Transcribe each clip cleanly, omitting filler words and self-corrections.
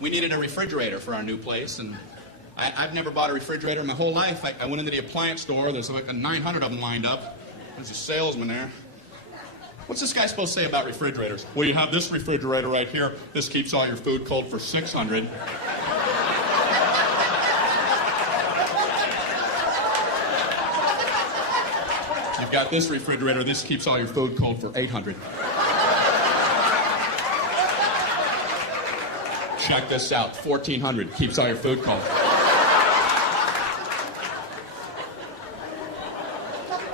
we needed a refrigerator for our new place, and I've never bought a refrigerator in my whole life. I went into the appliance store. There's like 900 of them lined up. There's a salesman there. What's this guy supposed to say about refrigerators? Well, you have this refrigerator right here. This keeps all your food cold for 600. You've got this refrigerator. This keeps all your food cold for 800. Check this out. 1400 keeps all your food cold.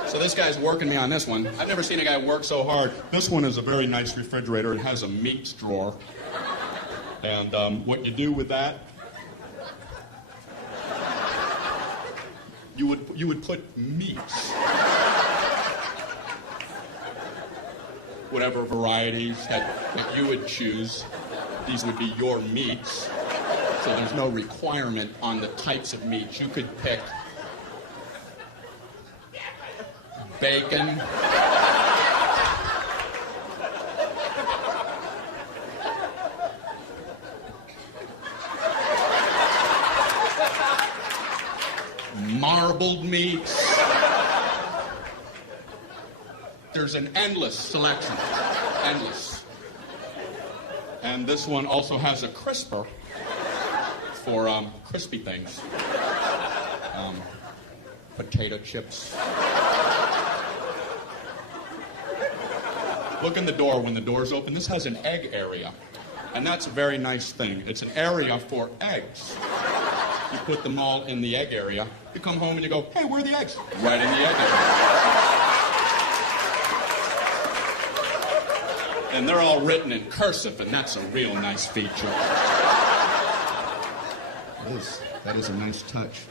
So this guy's working me on this one. I've never seen a guy work so hard. This one is a very nice refrigerator. It has a meats drawer. And what you do with that, you would put meats. Whatever varieties that you would choose, these would be your meats. So there's no requirement on the types of meats. You could pick bacon, marbled meats. There's an endless selection. Endless. And this one also has a crisper for crispy things. Potato chips. Look in the door when the door's open. This has an egg area. And that's a very nice thing. It's an area for eggs. You put them all in the egg area. You come home and you go, hey, where are the eggs? Right in the egg area. And they're all written in cursive, and that's a real nice feature. That is a nice touch.